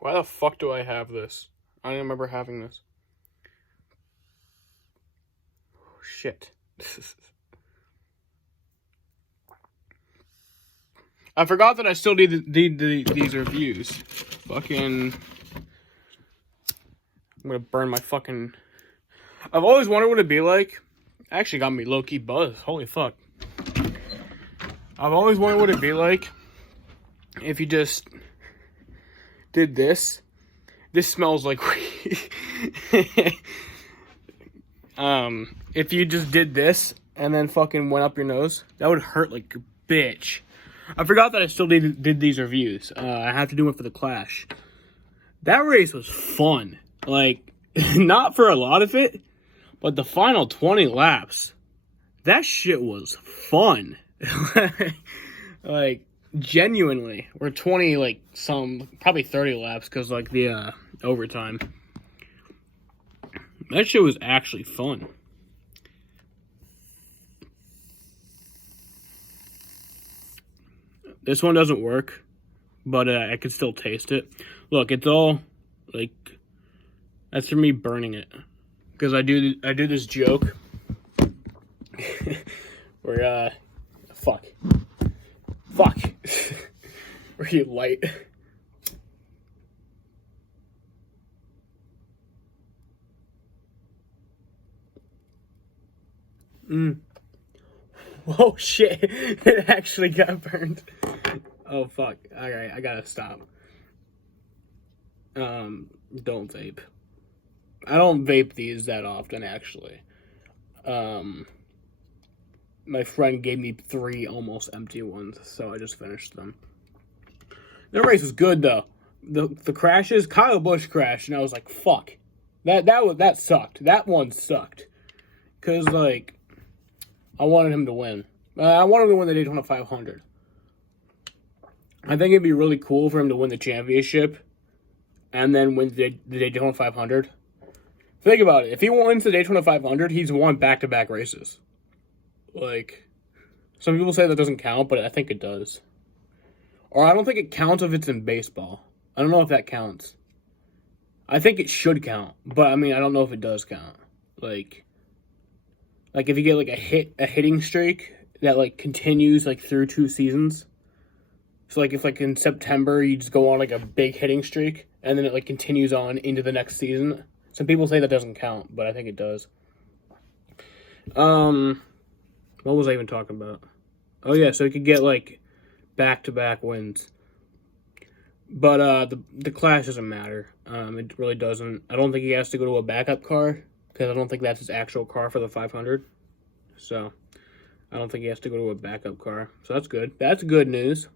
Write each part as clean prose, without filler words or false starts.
Why the fuck do I have this? I don't remember having this. Oh, shit. I forgot that I still need these reviews. Fucking... I'm gonna burn my fucking... I've always wondered what it'd be like. Actually got me low-key buzzed. Holy fuck. I've always wondered what it'd be like if you just did this. This smells like weed. If you just did this and then fucking went up your nose, that would hurt like a bitch. I forgot that I still did these reviews. I have to do it for the Clash. That race was fun. Like, not for a lot of it, but the final 20 laps, that shit was fun. Like, genuinely. We're 20, like, probably 30 laps, because, like, the, overtime. That shit was actually fun. This one doesn't work, but I can still taste it. Look, it's all, like, that's for me burning it. Because I do this joke where, fuck. Where you light. Whoa, shit. It actually got burned. Oh, fuck. Alright, I gotta stop. Don't vape. I don't vape these that often, actually. My friend gave me 3 almost empty ones, so I just finished them. The race was good, though. The crashes, Kyle Busch crashed, and I was like, fuck. That sucked. That one sucked. Because, like, I wanted him to win. I wanted him to win the Daytona 500. I think it'd be really cool for him to win the championship and then win the Daytona 500. Think about it. If he wins the Daytona 500, he's won back-to-back races. Like, some people say that doesn't count, but I think it does. Or I don't think it counts if it's in baseball. I don't know if that counts. I think it should count, but I mean, I don't know if it does count. Like if you get like a hitting streak that like continues like through 2 seasons. So like if like in September you just go on like a big hitting streak and then it like continues on into the next season. Some people say that doesn't count, but I think it does. What was I even talking about? Oh yeah, so he could get like back-to-back wins. But the Clash doesn't matter. It really doesn't. I don't think he has to go to a backup car because I don't think that's his actual car for the 500. So I don't think he has to go to a backup car. So that's good. That's good news.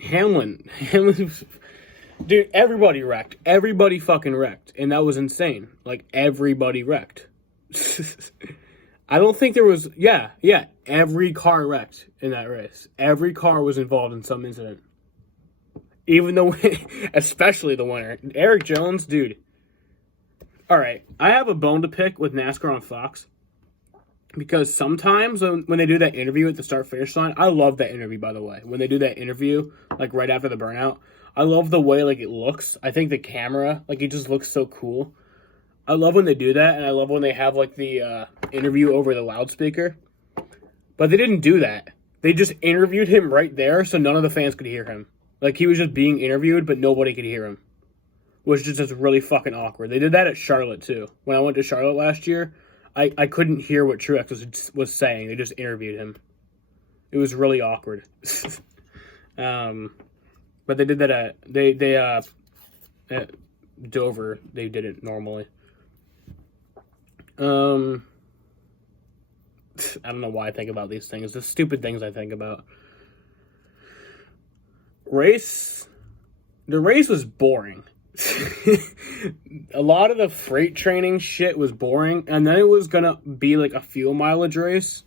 Hamlin, dude, everybody wrecked. Everybody fucking wrecked, and that was insane. Like everybody wrecked. I don't think there was. Yeah. Every car wrecked in that race. Every car was involved in some incident. Even especially the winner, Eric Jones, dude. All right, I have a bone to pick with NASCAR on Fox. Because sometimes when they do that interview at the start-finish line, I love that interview, by the way. When they do that interview, like, right after the burnout, I love the way, like, it looks. I think the camera, like, it just looks so cool. I love when they do that, and I love when they have, like, the interview over the loudspeaker. But they didn't do that. They just interviewed him right there, so none of the fans could hear him. Like, he was just being interviewed, but nobody could hear him. Which is just really fucking awkward. They did that at Charlotte, too. When I went to Charlotte last year, I couldn't hear what Truex was saying. They just interviewed him. It was really awkward. But they did that at Dover. They did it normally. I don't know why I think about these things. The stupid things I think about. The race was boring. A lot of the freight training shit was boring, and then it was gonna be like a fuel mileage race.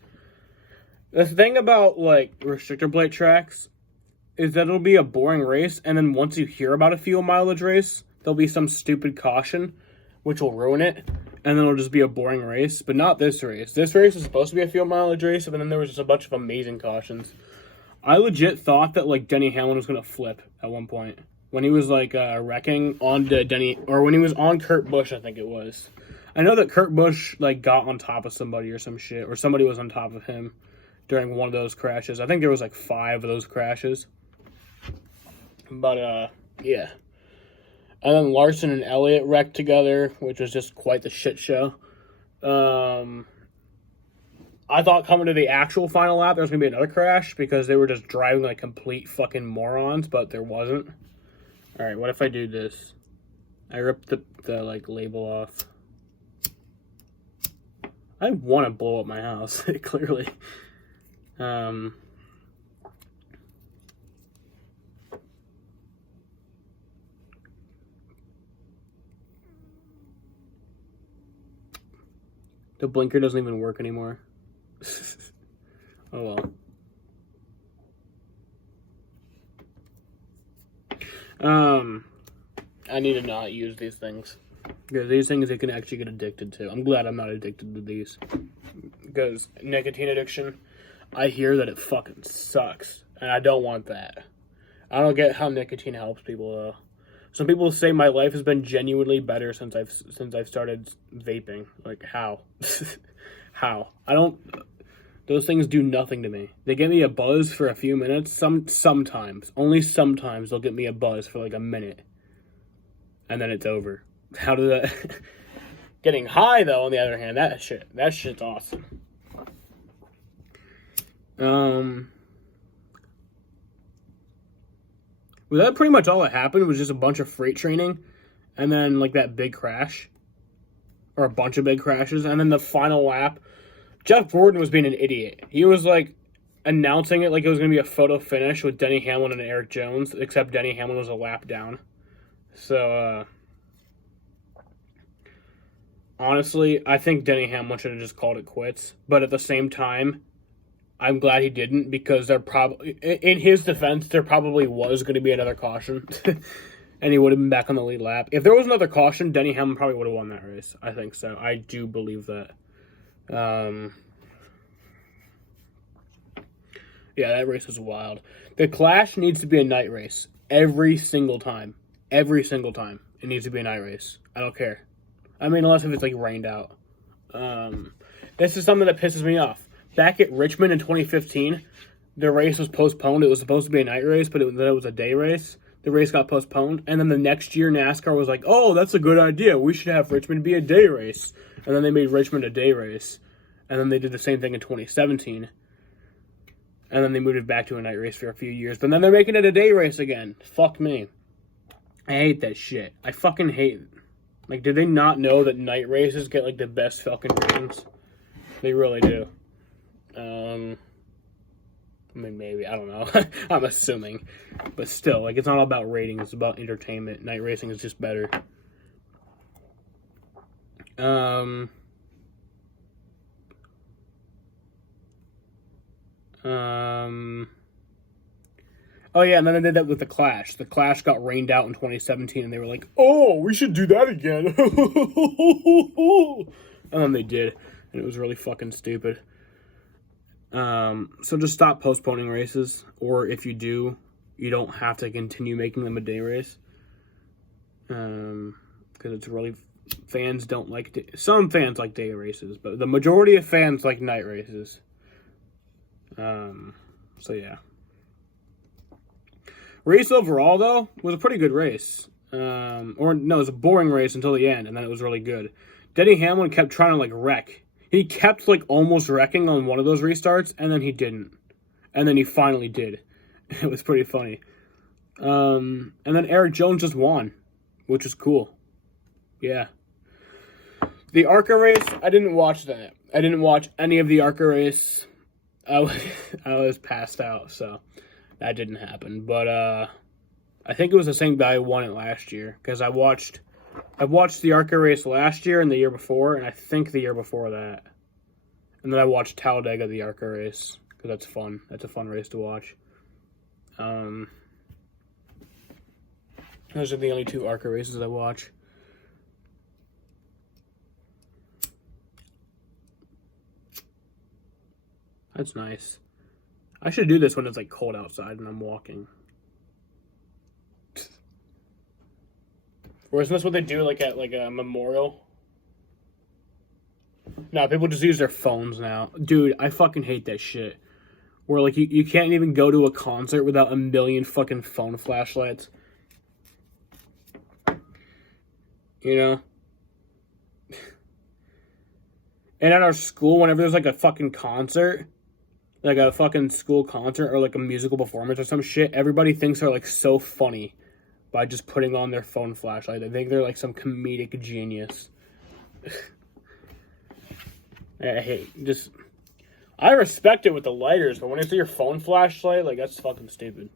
The thing about like restrictor plate tracks is that it'll be a boring race, and then once you hear about a fuel mileage race, there'll be some stupid caution, which will ruin it. and then it'll just be a boring race. But not this race. This race was supposed to be a field mileage race, but then there was just a bunch of amazing cautions. I legit thought that like Denny Hamlin was gonna flip at one point when he was like wrecking onto Denny, or when he was on Kurt Busch, I think it was. I know that Kurt Busch like got on top of somebody or some shit, or somebody was on top of him during one of those crashes. I think there was like 5 of those crashes. But yeah. And then Larson and Elliott wrecked together, which was just quite the shit show. I thought coming to the actual final lap there was going to be another crash because they were just driving like complete fucking morons, but there wasn't. Alright, what if I do this? I ripped the like label off. I want to blow up my house, clearly. The blinker doesn't even work anymore. Oh well. I need to not use these things. Because these things you can actually get addicted to. I'm glad I'm not addicted to these. Because nicotine addiction, I hear that it fucking sucks. And I don't want that. I don't get how nicotine helps people though. Some people say my life has been genuinely better since I've started vaping. Like how? How? I don't. Those things do nothing to me. They get me a buzz for a few minutes. Sometimes, only sometimes, they'll get me a buzz for like a minute, and then it's over. How does that? Getting high though, on the other hand, that shit's awesome. Well, that pretty much all that happened was just a bunch of freight training, and then like that big crash, or a bunch of big crashes, and then the final lap. Jeff Gordon was being an idiot. He was like announcing it like it was going to be a photo finish with Denny Hamlin and Eric Jones, except Denny Hamlin was a lap down. So, honestly, I think Denny Hamlin should have just called it quits. But at the same time, I'm glad he didn't because there probably, in his defense, there probably was going to be another caution. And he would have been back on the lead lap. If there was another caution, Denny Hamlin probably would have won that race. I think so. I do believe that. Yeah, that race was wild. The Clash needs to be a night race every single time. Every single time. It needs to be a night race. I don't care. I mean, unless if it's like rained out. This is something that pisses me off. Back at Richmond in 2015, the race was postponed. It was supposed to be a night race, but then it was a day race. The race got postponed, and then the next year NASCAR was like, oh, that's a good idea. We should have Richmond be a day race. And then they made Richmond a day race. And then they did the same thing in 2017. And then they moved it back to a night race for a few years. But then they're making it a day race again. Fuck me. I hate that shit. I fucking hate it. Like, did they not know that night races get, like, the best fucking ratings? They really do. I mean, maybe. I don't know. I'm assuming. But still, like, it's not all about ratings. It's about entertainment. Night racing is just better. Oh yeah, and then they did that with the Clash. The Clash got rained out in 2017, and they were like, "Oh, we should do that again." And then they did, and it was really fucking stupid. So just stop postponing races, or if you do, you don't have to continue making them a day race. Because it's really, fans don't like, some fans like day races, but the majority of fans like night races. So yeah. Race overall, though, was a pretty good race. Or no, it was a boring race until the end, and then it was really good. Denny Hamlin kept trying to, like, wreck. He kept, like, almost wrecking on one of those restarts, and then he didn't. And then he finally did. It was pretty funny. And then Eric Jones just won, which is cool. Yeah. The ARCA race, I didn't watch that. I didn't watch any of the ARCA race. I was passed out, so that didn't happen. But I think it was the same guy who won it last year, because I watched the ARCA race last year and the year before, and I think the year before that. And then I watched Talladega, the ARCA race, because that's fun. That's a fun race to watch. Those are the only two ARCA races I watch. That's nice. I should do this when it's like cold outside and I'm walking. Or isn't this what they do like at like a memorial? No, people just use their phones now. Dude, I fucking hate that shit. Where like you can't even go to a concert without a million fucking phone flashlights. You know? And at our school, whenever there's like a fucking concert, like a fucking school concert or like a musical performance or some shit, everybody thinks they're like so funny by just putting on their phone flashlight. They think they're like some comedic genius. I respect it with the lighters, but when it's your phone flashlight, like that's fucking stupid.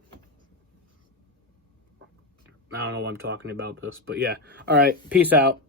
I don't know why I'm talking about this, but yeah. All right, peace out.